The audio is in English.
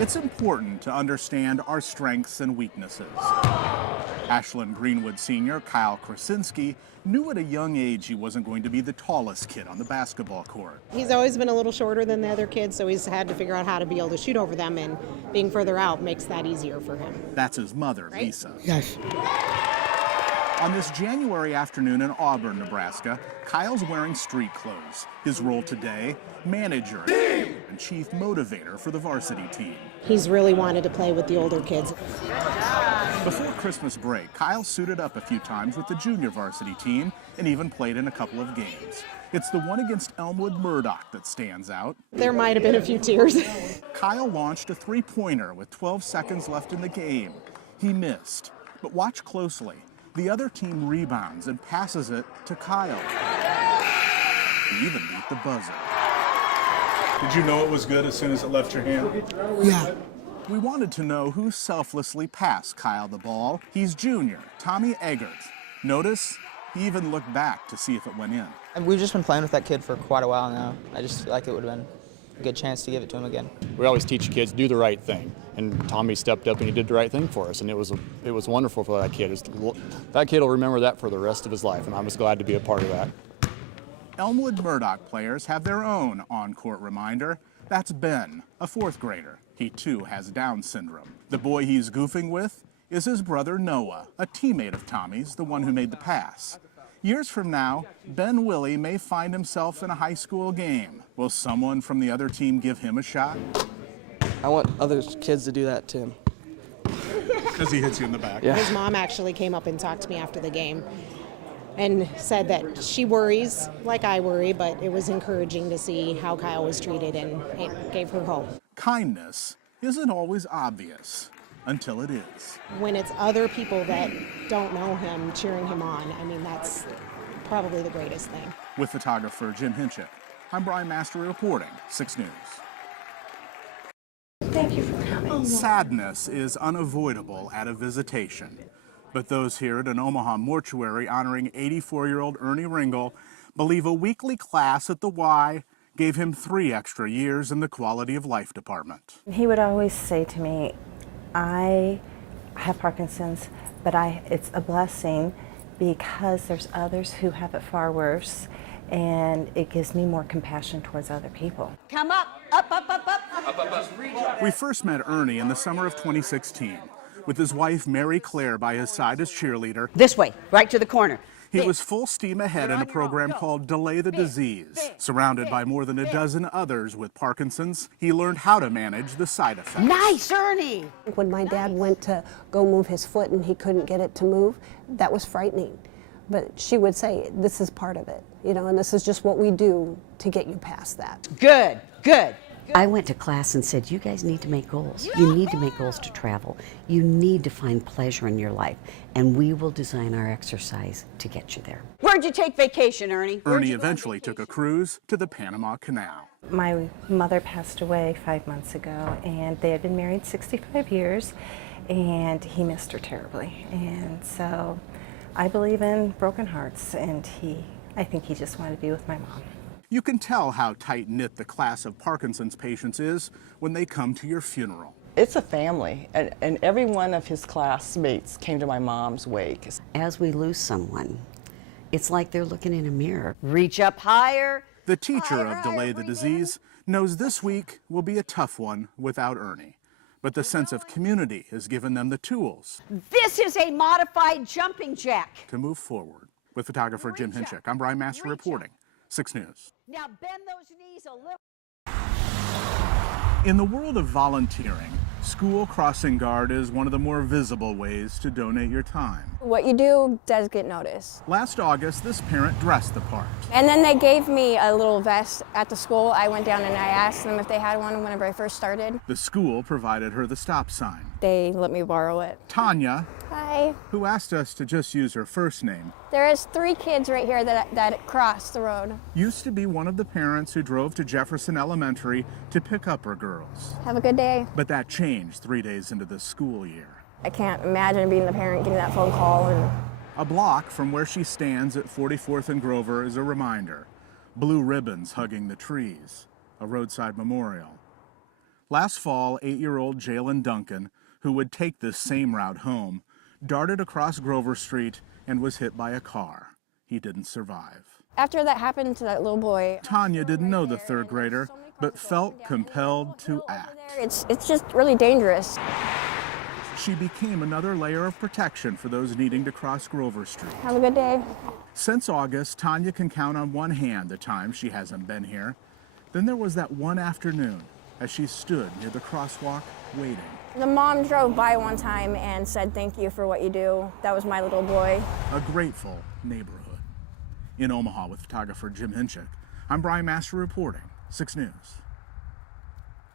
It's important to understand our strengths and weaknesses. Ashland Greenwood senior Kyle Krasinski knew at a young age he wasn't going to be the tallest kid on the basketball court. He's always been a little shorter than the other kids, so he's had to figure out how to be able to shoot over them, and being further out makes that easier for him. That's his mother, right? Lisa. Yes. On this January afternoon in Auburn, Nebraska, Kyle's wearing street clothes. His role today, manager and chief motivator for the varsity team. He's really wanted to play with the older kids. Before Christmas break, Kyle suited up a few times with the junior varsity team and even played in a couple of games. It's the one against Elmwood Murdoch that stands out. There might have been a few tears. Kyle launched a three-pointer with 12 seconds left in the game. He missed, but watch closely. The other team rebounds and passes it to Kyle. He even beat the buzzer. Did you know it was good as soon as it left your hand? Yeah. We wanted to know who selflessly passed Kyle the ball. He's junior, Tommy Eggert. Notice, he even looked back to see if it went in. We've just been playing with that kid for quite a while now. I just feel like it would have been a good chance to give it to him again. We always teach kids do the right thing, and Tommy stepped up and he did the right thing for us, and it was wonderful for that kid. That kid will remember that for the rest of his life, and I was glad to be a part of that. Elmwood Murdoch players have their own on-court reminder. That's Ben, a fourth grader. He too has Down syndrome. The boy he's goofing with is his brother Noah, a teammate of Tommy's, the one who made the pass. Years from now, Ben Willie may find himself in a high school game. Will someone from the other team give him a shot? I want other kids to do that to him. Because he hits you in the back. Yeah. His mom actually came up and talked to me after the game and said that she worries like I worry, but it was encouraging to see how Kyle was treated, and it gave her hope. Kindness isn't always obvious until it is. When it's other people that don't know him cheering him on, I mean, that's probably the greatest thing. With photographer Jim Hinchik, I'm Brian Mastre reporting 6 News. Thank you for coming. Sadness is unavoidable at a visitation. But those here at an Omaha mortuary honoring 84-year-old Ernie Ringel believe a weekly class at the Y gave him 3 extra years in the quality of life department. He would always say to me, I have Parkinson's, but it's a blessing because there's others who have it far worse, and it gives me more compassion towards other people. Come up, up, up, up, up, up, up, up. We first met Ernie in the summer of 2016 with his wife Mary Claire by his side as cheerleader. This way, right to the corner. He was full steam ahead in a program called Delay the Disease. Surrounded by more than a dozen others with Parkinson's, he learned how to manage the side effects. Nice, Ernie! When my dad went to go move his foot and he couldn't get it to move, that was frightening. But she would say, this is part of it, you know, and this is just what we do to get you past that. Good, good. I went to class and said, you guys need to make goals. You need to make goals to travel. You need to find pleasure in your life, and we will design our exercise to get you there. Where'd you take vacation, Ernie? Ernie eventually took a cruise to the Panama Canal. My mother passed away 5 months ago, and they had been married 65 years, and he missed her terribly. And so I believe in broken hearts, and I think he just wanted to be with my mom. You can tell how tight-knit the class of Parkinson's patients is when they come to your funeral. It's a family, and every one of his classmates came to my mom's wake. As we lose someone, it's like they're looking in a mirror. Reach up higher. The teacher of Delay the Disease knows this week will be a tough one without Ernie. But the sense of community has given them the tools. This is a modified jumping jack. To move forward. With photographer Jim Hinchik, I'm Brian Mastre reporting 6 News. Now bend those knees a little. In the world of volunteering, school crossing guard is one of the more visible ways to donate your time. What you do does get noticed. Last August, this parent dressed the part. And then they gave me a little vest at the school. I went down and I asked them if they had one whenever I first started. The school provided her the stop sign. They let me borrow it. Tanya, Hi. who asked us to just use her first name, There is 3 kids right here that crossed the road. used to be one of the parents who drove to Jefferson Elementary to pick up her girls. Have a good day. But that changed 3 days into the school year. I can't imagine being the parent getting that phone call. And A block from where she stands at 44th and Grover is a reminder. Blue ribbons hugging the trees, a roadside memorial. Last fall, 8-year-old Jalen Duncan, who would take this same route home, darted across Grover Street and was hit by a car. He didn't survive. After that happened to that little boy, Tanya didn't know the third grader, but felt compelled to act. it's just really dangerous. She became another layer of protection for those needing to cross Grover Street. Have a good day. Since August, Tanya can count on one hand the time she hasn't been here. Then there was that one afternoon as she stood near the crosswalk waiting. The mom drove by one time and said, "Thank you for what you do." That was my little boy. A grateful neighborhood. In Omaha with photographer Jim Hinchik, I'm Brian Mastre reporting 6 News.